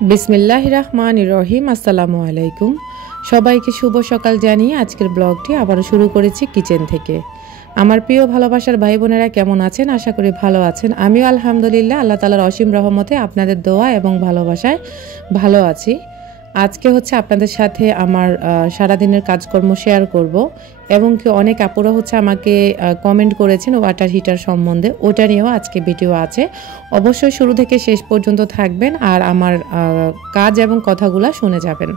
বিসমিল্লাহির রহমানির রহিম। আসসালামু আলাইকুম। সবাইকে শুভ সকাল জানিয়ে আজকের ব্লগটি আবারও শুরু করেছি কিচেন থেকে। আমার প্রিয় ভালোবাসার ভাই বোনেরা কেমন আছেন? আশা করি ভালো আছেন। আমিও আলহামদুলিল্লাহ আল্লাহ তাআলার অসীম রহমতে আপনাদের দোয়া এবং ভালোবাসায় ভালো আছি। আজকে হচ্ছে আপনাদের সাথে আমার সারাদিনের কাজকর্ম শেয়ার করব এবং কি অনেক আপুরা হচ্ছে আমাকে কমেন্ট করেছেন ওয়াটার হিটার সম্বন্ধে, ওটা নিয়েও আজকে ভিডিও আছে। অবশ্যই শুরু থেকে শেষ পর্যন্ত থাকবেন আর আমার কাজ এবং কথাগুলো শুনে যাবেন।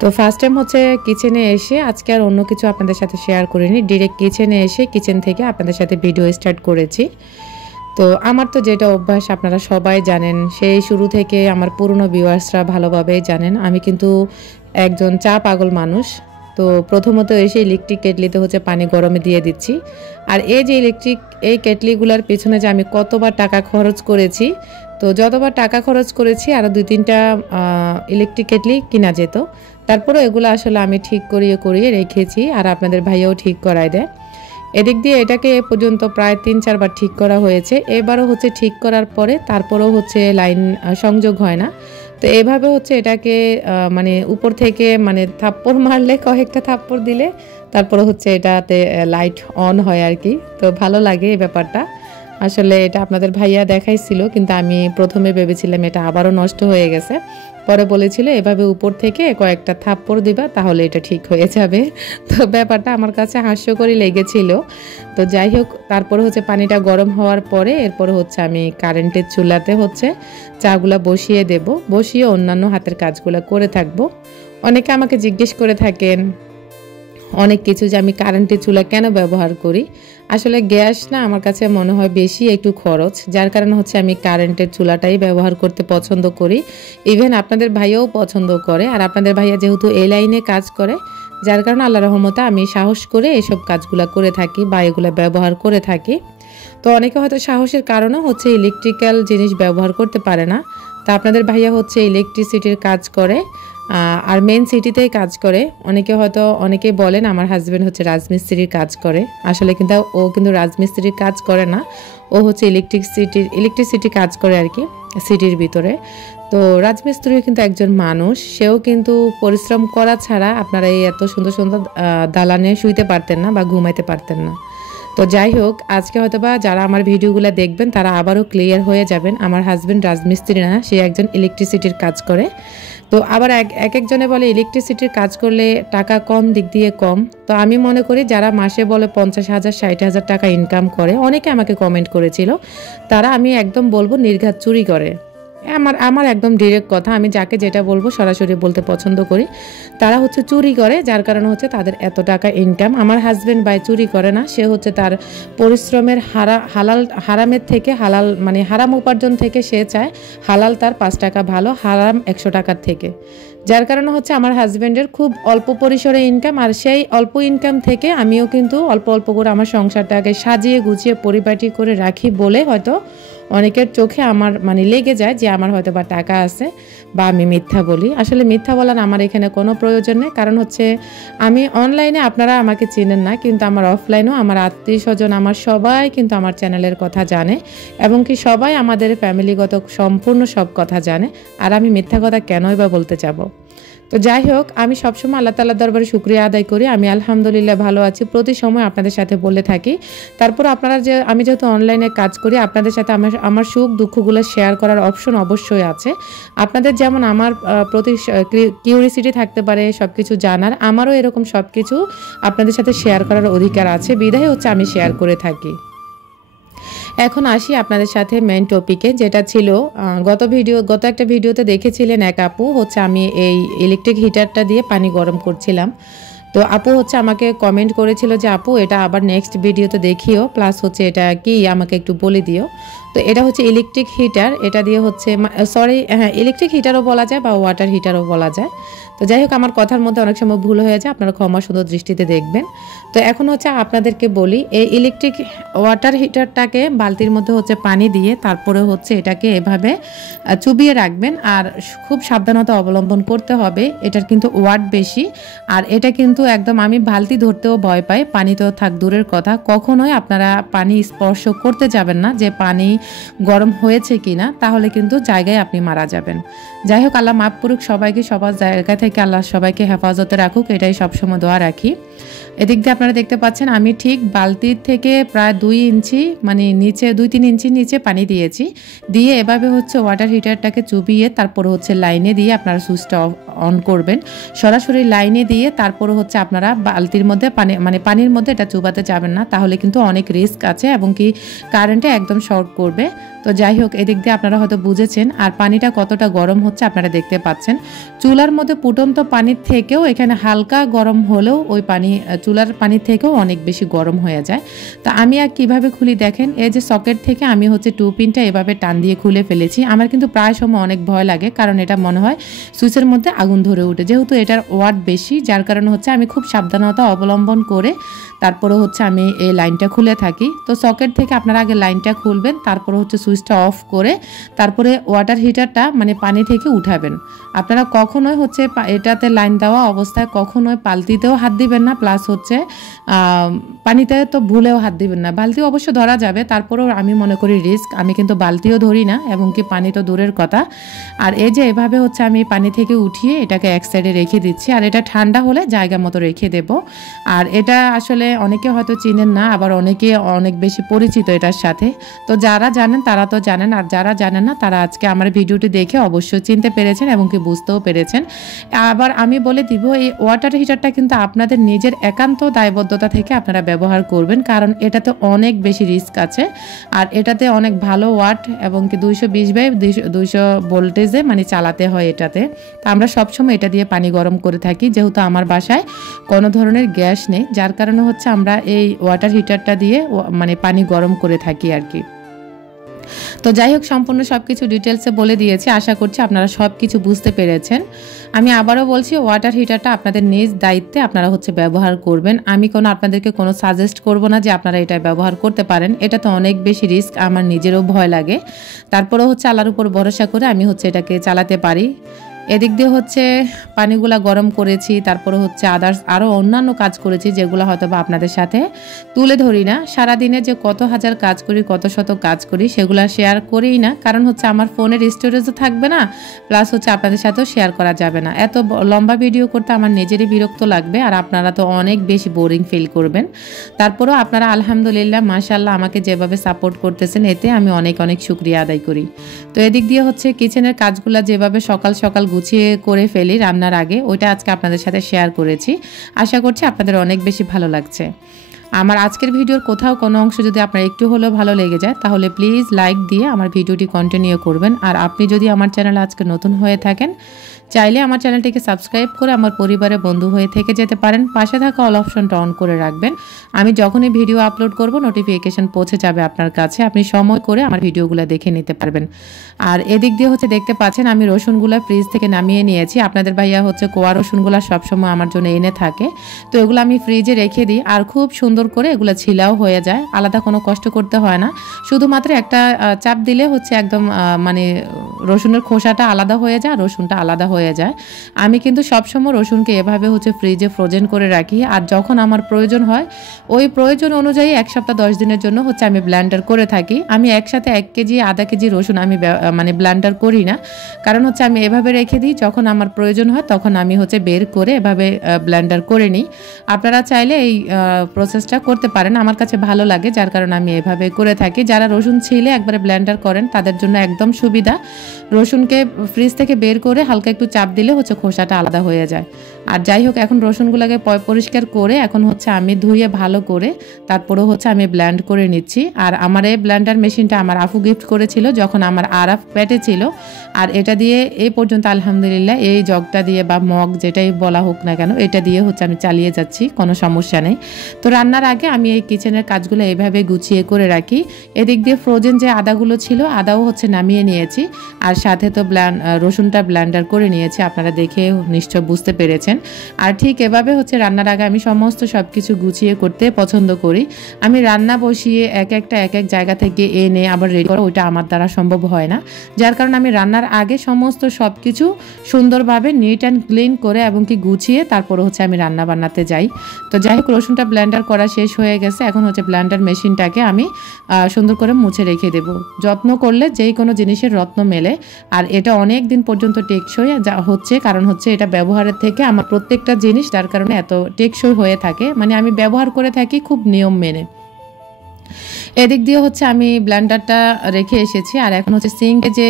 তো ফার্স্ট টাইম হচ্ছে কিচেনে এসে আজকে আর অন্য কিছু আপনাদের সাথে শেয়ার করিনি, ডিরেক্ট কিচেনে এসে কিচেন থেকে আপনাদের সাথে ভিডিও স্টার্ট করেছি। তো আমার তো যেটা অভ্যাস আপনারা সবাই জানেন, সেই শুরু থেকে আমার পুরনো ভিউয়ার্সরা ভালোভাবেই জানেন আমি কিন্তু একজন চা পাগল মানুষ। তো প্রথমত এসে ইলেকট্রিক কেটলিতে হচ্ছে পানি গরমে দিয়ে দিচ্ছি। আর এই যে এই কেটলিগুলোর পেছনে যে আমি কতবার টাকা খরচ করেছি, তো যতবার টাকা খরচ করেছি আরও 2-3টা ইলেকট্রিক কেটলি কিনা যেত, তারপরে এগুলো আসলে আমি ঠিক করিয়ে রেখেছি আর আপনাদের ভাইয়াও ঠিক করায় দেয়। এদিক দিয়ে এটাকে এ পর্যন্ত প্রায় 3-4 বার ঠিক করা হয়েছে। এবারও হচ্ছে ঠিক করার পরে তারপরেও হচ্ছে লাইন সংযোগ হয় না। তো এভাবে হচ্ছে এটাকে মানে উপর থেকে মানে থাপ্পড় মারলে, কয়েকটা থাপ্পড় দিলে তারপরে হচ্ছে এটাতে লাইট অন হয় আর কি। তো ভালো লাগে এই ব্যাপারটা। আসলে এটা আপনাদের ভাইয়া দেখাইছিল, কিন্তু আমি প্রথমে ভেবেছিলাম এটা আবারও নষ্ট হয়ে গেছে। পরে বলেছিল এভাবে উপর থেকে কয়েকটা থাপ্পড় দিবা তাহলে এটা ঠিক হয়ে যাবে। তো ব্যাপারটা আমার কাছে হাস্যকরই লেগেছিল। তো যাই হোক, তারপরে হচ্ছে পানিটা গরম হওয়ার পরে এরপরে হচ্ছে আমি কারেন্টের চুলাতে হচ্ছে চাগুলা বসিয়ে দেব, বসিয়ে অন্যান্য হাতের কাজগুলো করে থাকবো। অনেকে আমাকে জিজ্ঞেস করে থাকেন অনেক কিছু যে আমি কারেন্টের চুলা কেন ব্যবহার করি। আসলে গ্যাস না আমার কাছে মনে হয় বেশি একটু খরচ, যার কারণে হচ্ছে আমি কারেন্টের চুলাটাই ব্যবহার করতে পছন্দ করি। ইভেন আপনাদের ভাইয়াও পছন্দ করে, আর আপনাদের ভাইয়া যেহেতু এই লাইনে কাজ করে, যার কারণে আল্লাহর রহমতে আমি সাহস করে এসব কাজগুলো করে থাকি বা এগুলো ব্যবহার করে থাকি। তো অনেকে হয়তো সাহসের কারণেও হচ্ছে ইলেকট্রিক্যাল জিনিস ব্যবহার করতে পারে না। তা আপনাদের ভাইয়া হচ্ছে ইলেকট্রিসিটির কাজ করে আর মেন সিটিতেই কাজ করে। অনেকেই বলেন আমার হাজব্যান্ড হচ্ছে রাজমিস্ত্রির কাজ করে, আসলে কিন্তু ও কিন্তু রাজমিস্ত্রির কাজ করে না, ও হচ্ছে ইলেকট্রিসিটি কাজ করে আর কি সিটির ভিতরে। তো রাজমিস্ত্রিও কিন্তু একজন মানুষ, সেও কিন্তু পরিশ্রম করা ছাড়া আপনারা এই এত সুন্দর সুন্দর দালানে শুইতে পারতেন না বা ঘুমাইতে পারতেন না। তো যাই হোক, আজকে হয়তোবা যারা আমার ভিডিওগুলো দেখবেন তারা আবারও ক্লিয়ার হয়ে যাবেন আমার হাজব্যান্ড রাজমিস্ত্রি না, সে একজন ইলেকট্রিসিটির কাজ করে। তো আবার একজনে বলে ইলেকট্রিসিটির কাজ করলে টাকা কম, দিক দিয়ে কম। তো আমি মনে করি যারা মাসে বলে 50,000 60,000 টাকা ইনকাম করে, অনেকে আমাকে কমেন্ট করেছিল, তারা আমি একদম বলবো নির্ঘাত চুরি করে। আমার একদম ডিরেক্ট কথা, আমি যাকে যেটা বলবো সরাসরি বলতে পছন্দ করি। তারা হচ্ছে চুরি করে, যার কারণে হচ্ছে তাদের এত টাকা ইনকাম। আমার হাজব্যান্ড ভাই চুরি করে না, সে হচ্ছে তার পরিশ্রমের হারামের থেকে হালাল, মানে হারাম উপার্জন থেকে সে চায় হালাল তার 5 টাকা ভালো, হারাম 100 টাকার থেকে। যার কারণে হচ্ছে আমার হাজব্যান্ডের খুব অল্প পরিসরে ইনকাম, আর সেই অল্প ইনকাম থেকে আমিও কিন্তু অল্প অল্প করে আমার সংসারটাকে সাজিয়ে গুছিয়ে পরিপাটি করে রাখি বলে হয়তো অনেকের চোখে আমার মানে লেগে যায় যে আমার হয়তো বা টাকা আছে বা আমি মিথ্যা বলি। আসলে মিথ্যা বলার আমার এখানে কোনো প্রয়োজন নেই, কারণ হচ্ছে আমি অনলাইনে আপনারা আমাকে চেনেন না, কিন্তু আমার অফলাইনেও আমার আত্মীয় স্বজন আমার সবাই কিন্তু আমার চ্যানেলের কথা জানে, এবং কি সবাই আমাদের ফ্যামিলিগত সম্পূর্ণ সব কথা জানে। আর আমি মিথ্যা কথা কেনই বা বলতে যাব। তো যাই হোক, আমি সবসময় আল্লাহ তাআলার দরবারে শুকরিয়া আদায় করি, আমি আলহামদুলিল্লাহ ভালো আছি, প্রতি সময় আপনাদের সাথে বলে থাকি। তারপর আপনারা আমি যেহেতু অনলাইনে কাজ করি, আপনাদের সাথে আমার সুখ দুঃখগুলো শেয়ার করার অপশন অবশ্যই আছে। আপনাদের যেমন আমার প্রতি কিউরিসিটি থাকতে পারে সব কিছু জানার, আমারও এরকম সব কিছু আপনাদের সাথে শেয়ার করার অধিকার আছে, বিধায় হচ্ছে আমি শেয়ার করে থাকি। এখন আসি আপনাদের সাথে মেইন টপিকে, যেটা ছিল গত একটা ভিডিওতে দেখেছিলেন এক আপু হচ্ছে আমি এই ইলেকট্রিক হিটারটা দিয়ে পানি গরম করছিলাম। তো আপু হচ্ছে আমাকে কমেন্ট করেছিল যে আপু এটা আবার নেক্সট ভিডিওতে দেখিও, প্লাস হচ্ছে এটা কি আমাকে একটু বলে দিও। তো এটা হচ্ছে ইলেকট্রিক হিটার, এটা দিয়ে হচ্ছে ইলেকট্রিক হিটারও বলা যায় বা ওয়াটার হিটারও বলা যায়। তো যাই হোক, আমার কথার মধ্যে অনেক সময় ভুল হয়ে যায়, আপনারা ক্ষমা সুন্দর দৃষ্টিতে দেখবেন। তো এখন হচ্ছে আপনাদেরকে বলি, এই ইলেকট্রিক ওয়াটার হিটারটাকে বালতির মধ্যে হচ্ছে পানি দিয়ে তারপরে হচ্ছে এটাকে এভাবে চুবিয়ে রাখবেন, আর খুব সাবধানতা অবলম্বন করতে হবে। এটার কিন্তু ওয়াট বেশি, আর এটা কিন্তু একদম আমি বালতি ধরতেও ভয় পাই, পানি তো থাক দূরের কথা, কখনোই আপনারা পানি স্পর্শ করতে যাবেন না যে পানি গরম হয়েছে কিনা, তাহলে কিন্তু জায়গায় আপনি মারা যাবেন। যাই হোক, আল্লাহ মাফ করুক সবাইকে, সবার জায়গা থেকে আল্লাহ সবাইকে হেফাজতে রাখুক, এটাই সবসময় দোয়া রাখি। এদিক দিয়ে আপনারা দেখতে পাচ্ছেন আমি ঠিক বালতির থেকে প্রায় 2 ইঞ্চি মানে নিচে 2-3 ইঞ্চি নিচে পানি দিয়েছি, দিয়ে এভাবে হচ্ছে ওয়াটার হিটারটাকে চুবিয়ে তারপর হচ্ছে লাইনে দিয়ে আপনারা সুইচটা অন করবেন। সরাসরি লাইনে দিয়ে তারপর হচ্ছে আপনারা বালতির মধ্যে পানি মানে পানির মধ্যে এটা চুবাতে যাবেন না, তাহলে কিন্তু অনেক রিস্ক আছে এবং কি কারেন্টে একদম শর্ট করবে। তো যাই হোক, এদিক দিয়ে আপনারা হয়তো বুঝেছেন। আর পানিটা কতটা গরম হচ্ছে আপনারা দেখতে পাচ্ছেন। চুলার মধ্যে ফুটন্ত পানির থেকেও এখানে হালকা গরম হলেও ওই পানি চুলার পানির থেকেও অনেক বেশি গরম হয়ে যায়। তা আমি আর কীভাবে খুলি দেখেন, এই যে সকেট থেকে আমি হচ্ছে 2 পিনটা এভাবে টান দিয়ে খুলে ফেলেছি। আমার কিন্তু প্রায় সময় অনেক ভয় লাগে, কারণ এটা মনে হয় সুইচের মধ্যে আগুন ধরে উঠে, যেহেতু এটার ওয়াট বেশি, যার কারণে হচ্ছে আমি খুব সাবধানতা অবলম্বন করে তারপরে হচ্ছে আমি এই লাইনটা খুলে থাকি। তো সকেট থেকে আপনারা আগে লাইনটা খুলবেন, তারপরে হচ্ছে সুইচটা অফ করে তারপরে ওয়াটার হিটারটা মানে পানি থেকে উঠাবেন। আপনারা কখনোই হচ্ছে এটাতে লাইন দেওয়া অবস্থায় কখনোই বালতিতেও হাত দিবেন না, প্লাস হচ্ছে পানিতে তো ভুলেও হাত দিবেন না। বালতি অবশ্য ধরা যাবে, তারপরেও আমি মনে করি রিস্ক, আমি কিন্তু বালতিও ধরি না, এবং কি পানি তো দূরের কথা। আর এই যে এভাবে হচ্ছে আমি পানি থেকে উঠিয়ে এটাকে এক সাইডে রেখে দিচ্ছি, আর এটা ঠান্ডা হলে জায়গা মতো রেখে দেব। আর এটা আসলে অনেকে হয়তো চিনেন না, আবার অনেকে অনেক বেশি পরিচিত এটার সাথে। তো যারা জানেন তারা তো জানেন, আর যারা জানেন না তারা আজকে আমার ভিডিওটি দেখে অবশ্যই চিনতে পেরেছেন এবং কি বুঝতেও পেরেছেন। আবার আমি বলে দিব, এই ওয়াটার হিটারটা কিন্তু আপনাদের নিজের একান্ত দায়বদ্ধতা থেকে আপনারা ব্যবহার করবেন, কারণ এটাতে অনেক বেশি রিস্ক আছে। আর এটাতে অনেক ভালো ওয়াট এবং কি 220/200 ভোল্টেজে মানে চালাতে হয় এটাতে। তো আমরা সবসময় এটা দিয়ে পানি গরম করে থাকি, যেহেতু আমার বাসায় কোনো ধরনের গ্যাস নেই, যার কারণে হচ্ছে আমরা এই ওয়াটার হিটারটা দিয়ে মানে পানি গরম করে থাকি আর কি। তো যাই হোক, সম্পূর্ণ সব কিছু ডিটেলসে বলে দিয়েছি, আশা করছি আপনারা সব কিছু বুঝতে পেরেছেন। আমি আবারও বলছি, ওয়াটার হিটারটা আপনাদের নিজ দায়িত্বে আপনারা হচ্ছে ব্যবহার করবেন। আমি আপনাদেরকে কোনো সাজেস্ট করব না যে আপনারা এটা ব্যবহার করতে পারেন, এটা তো অনেক বেশি রিস্ক, আমার নিজেরও ভয় লাগে। তারপরেও হচ্ছে আল্লাহর উপর ভরসা করে আমি হচ্ছে এটাকে চালাতে পারি। এদিক দিয়ে হচ্ছে পানিগুলা গরম করেছি, তারপরে হচ্ছে আদার্স আরও অন্যান্য কাজ করেছি, যেগুলো হয়তো বা আপনাদের সাথে তুলে ধরি না। সারাদিনে যে কত হাজার কাজ করি, কত শত কাজ করি, সেগুলো শেয়ার করিই না, কারণ হচ্ছে আমার ফোনের স্টোরেজও থাকবে না, প্লাস হচ্ছে আপনাদের সাথেও শেয়ার করা যাবে না। এত লম্বা ভিডিও করতে আমার নিজেরই বিরক্ত লাগবে, আর আপনারা তো অনেক বেশি বোরিং ফিল করবেন। তারপরেও আপনারা আলহামদুলিল্লাহ মাশাআল্লাহ আমাকে যেভাবে সাপোর্ট করতেছেন, এতে আমি অনেক অনেক শুকরিয়া আদায় করি। তো এদিক দিয়ে হচ্ছে কিচেনের কাজগুলো যেভাবে সকাল সকাল গুছিয়ে করে ফেলি রান্নার আগে, ওইটা আজকে আপনাদের সাথে শেয়ার করেছি। আশা করছি আপনাদের অনেক বেশি ভালো লাগছে। আমার আজকের ভিডিওর কোথাও কোনো অংশ যদি আপনার একটু হলেও ভালো লেগে যায়, তাহলে প্লিজ লাইক দিয়ে আমার ভিডিওটি কন্টিনিউ করবেন। আর আপনি যদি আমার চ্যানেলে আজকে নতুন হয়ে থাকেন, চাইলে আমার চ্যানেলটিকে সাবস্ক্রাইব করে আমার পরিবারের বন্ধু হয়ে থেকে যেতে পারেন। পাশে থাকা অল অপশনটা অন করে রাখবেন। আমি যখনই ভিডিও আপলোড করব, নোটিফিকেশন পৌঁছে যাবে আপনার কাছে, আপনি সময় করে আমার ভিডিওগুলো দেখে নিতে পারবেন। আর এদিক দিয়ে হচ্ছে দেখতে পাচ্ছেন আমি রসুনগুলো ফ্রিজ থেকে নামিয়ে নিয়েছি। আপনাদের ভাইয়া হচ্ছে কোয়া রসুনগুলো সবসময় আমার জন্য এনে থাকে, তো এগুলো আমি ফ্রিজে রেখে দিই, আর খুব সুন্দর করে এগুলো ছিলাও হয়ে যায়, আলাদা কোনো কষ্ট করতে হয় না। শুধুমাত্র একটা চাপ দিলে হচ্ছে একদম মানে রসুনের খোসাটা আলাদা হয়ে যায়, রসুনটা আলাদা হয়ে যায়। আমি কিন্তু সবসময় রসুনকে এভাবে হচ্ছে ফ্রিজে ফ্রোজেন করে রাখি, আর যখন আমার প্রয়োজন হয় ওই প্রয়োজন অনুযায়ী 1 সপ্তাহ 10 দিনের জন্য হচ্ছে আমি ব্লেন্ডার করে থাকি। আমি একসাথে 1 কেজি আধা কেজি রসুন আমি মানে ব্লেন্ডার করি না, কারণ হচ্ছে আমি এভাবে রেখে দিই, যখন আমার প্রয়োজন হয় তখন আমি হচ্ছে বের করে এভাবে ব্লেন্ডার করে নিই। আপনারা চাইলে এই প্রসেসটা করতে পারেন, আমার কাছে ভালো লাগে, যার কারণে আমি এভাবে করে থাকি। যারা রসুন ছিলে একবারে ব্লেন্ডার করেন, তাদের জন্য একদম সুবিধা। রসুনকে ফ্রিজ থেকে বের করে হালকা একটু চাপ দিলে হচ্ছে খোসাটা আলাদা হয়ে যায়। আর যাই হোক, এখন রসুনগুলোকে পরিষ্কার করে এখন হচ্ছে আমি ধুয়ে ভালো করে তারপরে হচ্ছে আমি ব্লেন্ড করে নিচ্ছি। আর আমার এই ব্লেন্ডার মেশিনটা আমার আফু গিফট করেছিল যখন আমার আরাফ পেটে ছিল, আর এটা দিয়ে এই পর্যন্ত আলহামদুলিল্লাহ এই জগটা দিয়ে বা মগ যেটাই বলা হোক না কেন, এটা দিয়ে হচ্ছে আমি চালিয়ে যাচ্ছি, কোনো সমস্যা নেই। তো রান্নার আগে আমি এই কিচেনের কাজগুলো এইভাবে গুছিয়ে করে রাখি। এদিক দিয়ে ফ্রোজেন যে আদাগুলো ছিল, আদাও হচ্ছে নামিয়ে নিয়েছি, আর সাথে তো রসুনটা ব্লেন্ডার করে নিয়েছি, আপনারা দেখে নিশ্চয় বুঝতে পেরেছেন। আর ঠিক এভাবে হচ্ছে রান্নার আগে আমি সমস্ত সব কিছু গুছিয়ে করতে পছন্দ করি। আমি রান্না বসিয়ে এক এক জায়গা থেকে এনে আবার রেডি করা ওইটা আমার দ্বারা সম্ভব হয় না, যার কারণে আমি রান্নার আগে সমস্ত সব কিছু সুন্দরভাবে নিট অ্যান্ড ক্লিন করে এবং কি গুছিয়ে তারপর হচ্ছে আমি রান্না বান্নাতে যাই। তো যাই হোক, রসুনটা ব্লেন্ডার করা শেষ হয়ে গেছে। এখন হচ্ছে ব্লেন্ডার মেশিনটাকে আমি সুন্দর করে মুছে রেখে দেব। যত্ন করলে যেই কোনো জিনিসের রত্ন মেলে, আর এটা অনেক দিন পর্যন্ত টেকসই যা হচ্ছে, কারণ হচ্ছে এটা ব্যবহারের থেকে আমার প্রত্যেকটা জিনিস যার কারণে এত টেকসই হয়ে থাকে, মানে আমি ব্যবহার করে থাকি খুব নিয়ম মেনে। এদিক দিয়ে হচ্ছে আমি ব্লেন্ডারটা রেখে এসেছি, আর এখন হচ্ছে সিঙ্কে যে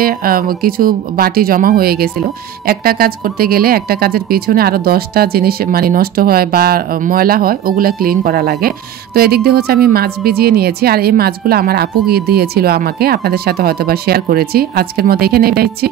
কিছু বাটি জমা হয়ে গেছিলো, একটা কাজ করতে গেলে একটা কাজের পিছনে আরও 10টা জিনিস মানে নষ্ট হয় বা ময়লা হয়, ওগুলো ক্লিন করা লাগে। তো এদিক দিয়ে হচ্ছে আমি মাছ ভিজিয়ে নিয়েছি, আর এই মাছগুলো আমার আপু দিয়েছিল আমাকে, আপনাদের সাথে হয়তো বা শেয়ার করেছি। আজকের মতো এখানে দিচ্ছি।